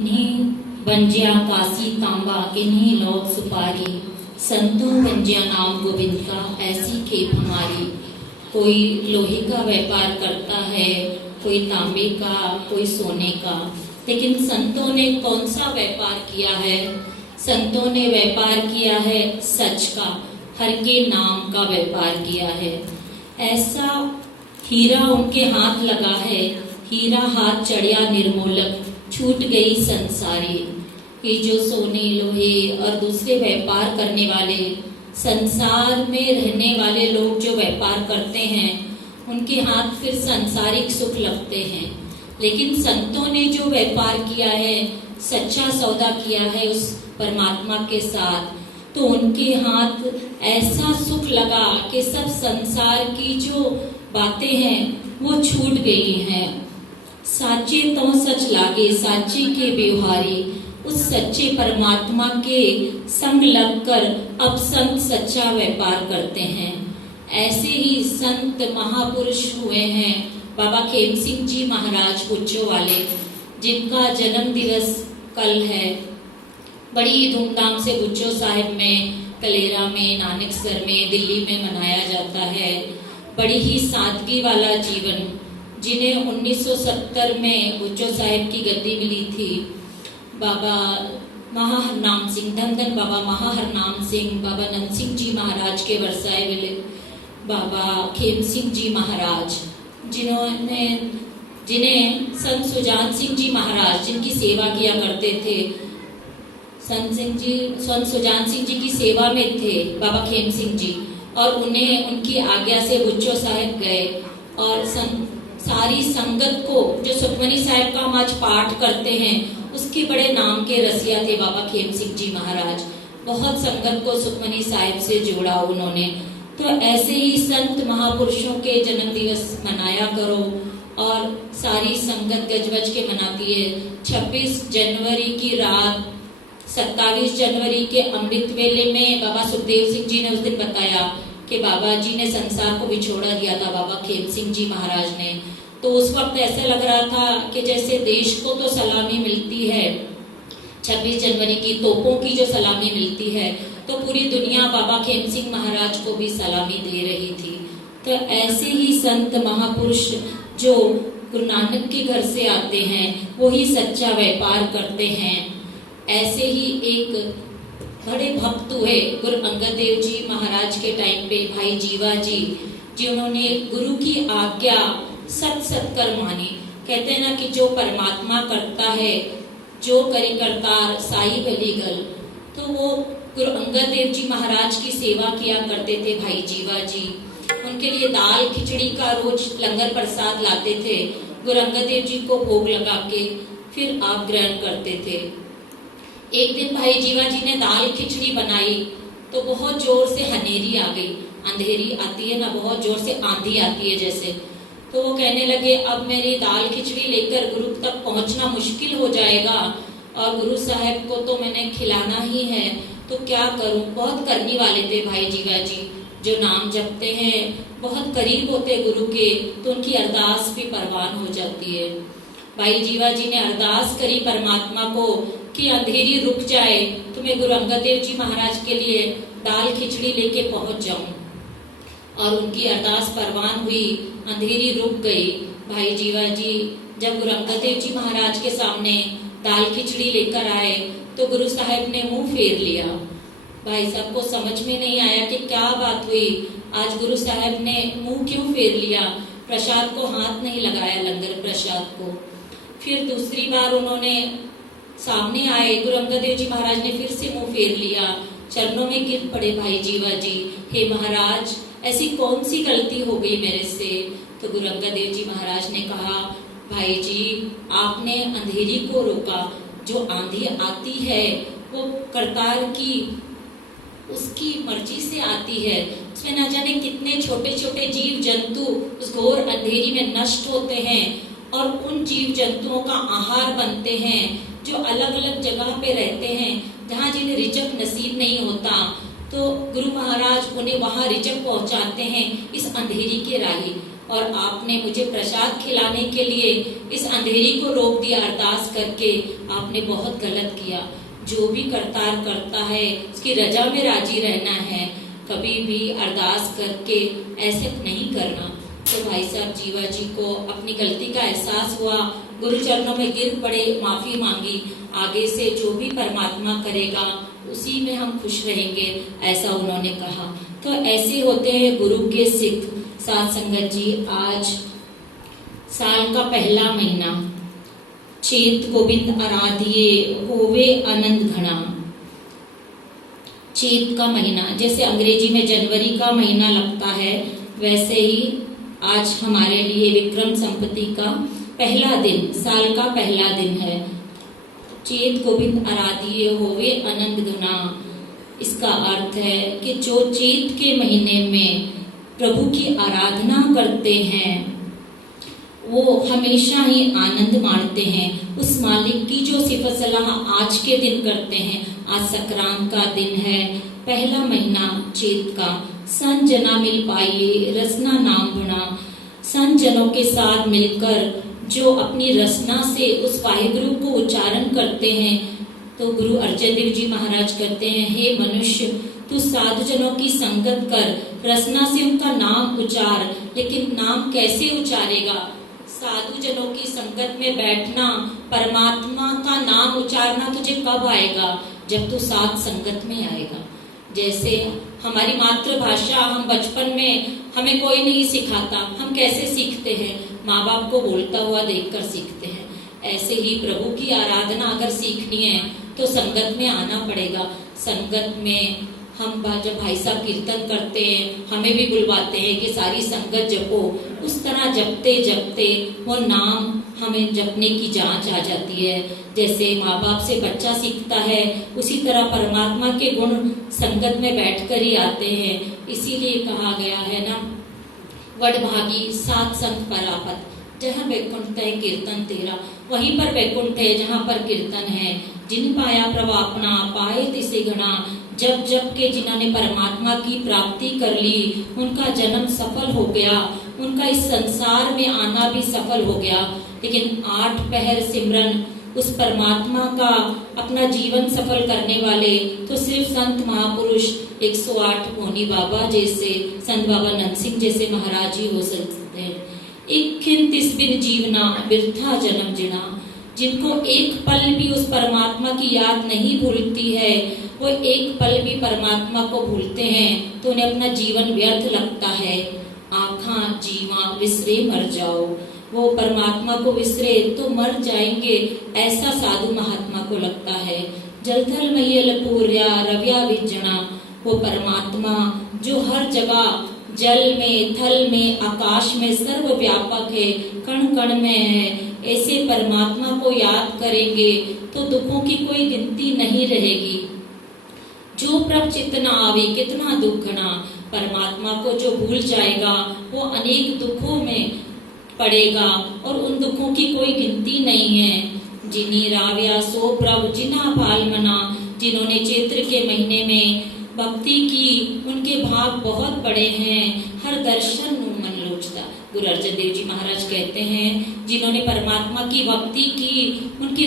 इन्हीं बंजिया काशी तांबा किन्हीं लोग सुपारी, संतों बंजिया नाम गोविंद का ऐसी खेप हमारी। कोई लोहे का व्यापार करता है, कोई तांबे का, कोई सोने का, लेकिन संतों ने कौन सा व्यापार किया है? संतों ने व्यापार किया है सच का, हर के नाम का व्यापार किया है। ऐसा हीरा उनके हाथ लगा है, हीरा हाथ चढ़िया निर्मोलक, छूट गई संसारी। ये जो सोने लोहे और दूसरे व्यापार करने वाले, संसार में रहने वाले लोग जो व्यापार करते हैं, उनके हाथ फिर सांसारिक सुख लगते हैं। लेकिन संतों ने जो व्यापार किया है, सच्चा सौदा किया है उस परमात्मा के साथ, तो उनके हाथ ऐसा सुख लगा कि सब संसार की जो बातें हैं वो छूट गई हैं। साचे तो सच लागे साचे के व्यवहारी, उस सच्चे परमात्मा के संग लगकर अब संत सच्चा व्यापार करते हैं। ऐसे ही संत महापुरुष हुए हैं बाबा खेम सिंह जी महाराज गुज्जो वाले, जिनका जन्म दिवस कल है। बड़ी धूमधाम से गुज्जो साहिब में, कलेरा में, नानकसर में, दिल्ली में मनाया जाता है। बड़ी ही सादगी वाला जीवन, जिन्हें 1970 में गुज्जो साहिब की गद्दी मिली थी। बाबा महाहरनाम सिंह, धन धन बाबा महाहरनाम सिंह, बाबा नंद सिंह जी महाराज के वर्षाए मिले बाबा खेम सिंह जी महाराज, जिन्हें संत सुजान सिंह जी महाराज, जिनकी सेवा किया करते थे, संत सुजान सिंह जी की सेवा में थे बाबा खेम सिंह जी, और उन्हें उनकी आज्ञा से गुज्जो साहिब गए। और सारी संगत को, जो सुखमनी साहिब का हम आज पाठ करते हैं, उसके बड़े नाम के रसिया थे बाबा खेम सिंह जी महाराज। बहुत संगत को सुखमनी साहिब से जोड़ा उन्होंने। तो ऐसे ही संत महापुरुषों के जन्म दिवस मनाया करो, और सारी संगत गजबज के मनाती है। 26 जनवरी की रात 27 जनवरी के अमृत वेले में बाबा सुखदेव सिंह जी ने उस दिन बताया कि बाबा जी ने संसार को बिछोड़ा दिया था, बाबा खेम सिंह जी महाराज ने। तो उस वक्त ऐसा लग रहा था कि जैसे देश को तो सलामी मिलती है 26 जनवरी की, तोपों की जो सलामी मिलती है, तो पूरी दुनिया बाबा खेम सिंह महाराज को भी सलामी दे रही थी। तो ऐसे ही संत महापुरुष जो गुरु नानक के घर से आते हैं, वो ही सच्चा व्यापार करते हैं। ऐसे ही एक बड़े भक्त हुए गुरु अंगद देव जी महाराज के टाइम पे, भाई जीवा जी, जिन्होंने गुरु की आज्ञा सत सत कर मानी। कहते हैं ना कि जो परमात्मा करता है, जो करे करतार साई भली गल। तो वो गुरु अंगद देव जी महाराज की सेवा किया करते थे भाई जीवा जी। उनके लिए दाल खिचड़ी का रोज लंगर प्रसाद लाते थे, गुरु अंगद देव जी को भोग लगा के फिर आप ग्रहण करते थे। एक दिन भाई जीवा जी ने दाल खिचड़ी बनाई तो बहुत जोर से हनेरी आ गई। अंधेरी आती है ना, बहुत जोर से आंधी आती है जैसे। तो वो कहने लगे अब मेरी दाल खिचड़ी लेकर गुरु तक पहुंचना मुश्किल हो जाएगा, और गुरु साहब को तो मैंने खिलाना ही है, तो क्या करूं। बहुत करनी वाले थे भाई जीवा जी, जो नाम जपते हैं, बहुत करीब होते गुरु के, तो उनकी अरदास भी परवान हो जाती है। भाई जीवा जी ने अरदास करी परमात्मा को कि अंधेरी रुक जाए, तो मैं गुरु अंगद देव जी महाराज के लिए दाल खिचड़ी लेके पहुंच जाऊं। और उनकी अरदास परवान हुई, अंधेरी रुक गई। भाई जीवा जी जब गुरु अंगद देव जी महाराज के सामने दाल खिचड़ी लेकर आए, तो गुरु साहब ने मुंह फेर लिया। भाई साहब को समझ में नहीं आया कि क्या बात हुई, आज गुरु साहब ने मुंह क्यों फेर लिया, प्रसाद को हाथ नहीं लगाया, लंगर प्रसाद को। फिर दूसरी बार उन्होंने सामने आए, गुरु अंगद देव जी महाराज ने फिर से मुंह फेर लिया, चरणों में गिर पड़े भाई जीवा जी, हे महाराज ऐसी कौन सी गलती हो गई मेरे से। तो गुरु अंगद देव जी महाराज ने कहा, भाई जी आपने अंधेरी को रोका, जो आंधी आती है वो करतार की उसकी मर्जी से आती है, उसमें ना जाने कितने छोटे छोटे जीव जंतु उस घोर अंधेरी में नष्ट होते हैं, और उन जीव जंतुओं का आहार बनते हैं, जो अलग अलग जगह पे रहते हैं, जहाँ जिन्हें रिजक नसीब नहीं होता, तो गुरु महाराज उन्हें वहां रिजक पहुंचाते हैं इस अंधेरी के राही। और आपने मुझे प्रसाद खिलाने के लिए इस अंधेरी को रोक दिया अरदास करके, आपने बहुत गलत किया। जो भी करतार करता है उसकी रजा में राजी रहना है, कभी भी अरदास करके ऐसे नहीं करना। तो भाई साहब जीवा जी को अपनी गलती का एहसास हुआ, गुरु चरणों में गिर पड़े, माफी मांगी। आगे से जो भी परमात्मा करेगा उसी में हम खुश रहेंगे, ऐसा उन्होंने कहा। तो ऐसे होते हैं गुरु के सिख। साथ संगत जी, आज साल का पहला महीना, चेत गोविंद आराधिये होवे आनंद घना। चेत का महीना, जैसे अंग्रेजी में जनवरी का महीना लगता है, वैसे ही आज हमारे लिए विक्रम संपत्ति का पहला दिन, साल का पहला दिन है। चेत गोविंद आराधिये होवे आनंद घना, इसका अर्थ है कि जो चेत के महीने में प्रभु की आराधना करते हैं वो हमेशा ही आनंद माणते हैं। उस मालिक की जो सिफत सलाह आज के दिन करते हैं। आज संक्रांत का दिन है, पहला महीना चेत का। संत जना मिल पाइए रसना नाम बना। संत जनों के साथ मिलकर जो अपनी रसना से उस वाहिगुरु को उच्चारण करते हैं, तो गुरु अर्जन देव जी महाराज कहते हैं, हे मनुष्य, तू साधु जनों की संगत कर, रसना से उनका नाम उच्चार। लेकिन नाम कैसे उच्चारेगा? साधु जनों की संगत में बैठना, परमात्मा का नाम उच्चारना तुझे कब आएगा? जब तू साथ संगत में आएगा। जैसे हमारी मातृभाषा हम बचपन में हमें कोई नहीं सिखाता, हम कैसे सीखते हैं? माँ बाप को बोलता हुआ देखकर सीखते हैं। ऐसे ही प्रभु की आराधना अगर सीखनी है तो संगत में आना पड़ेगा। संगत में हम जब भाई साहब कीर्तन करते हैं, हमें भी बुलवाते हैं कि सारी संगत जपो। उस तरह जपते जपते वो नाम हमें जपने की जांच आ जाती है। जैसे माँ बाप से बच्चा सीखता है, उसी तरह परमात्मा के गुण संगत में बैठकर ही आते हैं। इसीलिए कहा गया है ना, वडभागी सात संत परापत, जहाँ वैकुंठ है कीर्तन तेरा, वहीं पर वैकुंठ है जहाँ पर कीर्तन है। जिन पाया प्रभु अपना पाए तिसे घना। जब जब के जिन्होंने परमात्मा की प्राप्ति कर ली, उनका जन्म सफल हो गया, उनका इस संसार में आना भी सफल हो गया। लेकिन 8 पहर सिमरन उस परमात्मा का अपना जीवन सफल करने वाले तो सिर्फ संत महापुरुष 108 मोनी बाबा जैसे, संत बाबा नंद सिंह जैसे महाराज ही हो सकते हैं। एक खिन तिस बिन जीवना बिरथा जन्म जिना। जिनको एक पल भी उस परमात्मा की याद नहीं भूलती है, वो एक पल भी परमात्मा को भूलते हैं तो उन्हें अपना जीवन व्यर्थ लगता है। आँखा जीवा विसरे मर जाओ, वो परमात्मा को विसरे तो मर जाएंगे, ऐसा साधु महात्मा को लगता है। जलथल मैयल पूर्या रव्या विजना, वो परमात्मा जो हर जगह जल में, थल में, आकाश में सर्वव्यापक है, कण कण में है। ऐसे परमात्मा को याद करेंगे तो दुखों की कोई गिनती नहीं रहेगी। जो प्रभ चितना आवे कितना दुख घना। परमात्मा को जो भूल जाएगा वो अनेक दुखों में पड़ेगा और उन दुखों की कोई गिनती नहीं है। जिनी राव्या सो प्रभ जिना भाल मना। जिन्होंने चैत्र के महीने में भक्ति की, उनके भाग बहुत बड़े हैं। हर दर्शन मन लोचता। गुरु अर्जन देव जी महाराज कहते हैं, जिन्होंने परमात्मा की भक्ति की, उनके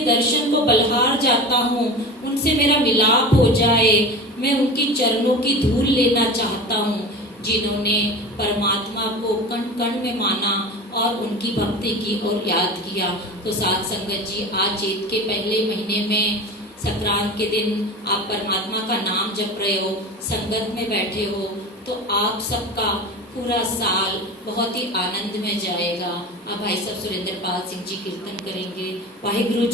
दर्शन को बलहार जाता हूँ, उनसे मेरा मिलाप हो जाए, मैं उनके चरणों की धूल लेना चाहता हूँ। जिन्होंने परमात्मा को कण कण में माना और उनकी भक्ति की और याद किया। तो साथ संगत जी, आज चैत के पहले महीने में संक्रांत के दिन आप परमात्मा का नाम जप रहे हो, संगत में बैठे हो, तो आप सबका पूरा साल बहुत ही आनंद में जाएगा। अब भाई साहब सुरेंद्र पाल सिंह जी कीर्तन करेंगे। वाहिगुरु जी।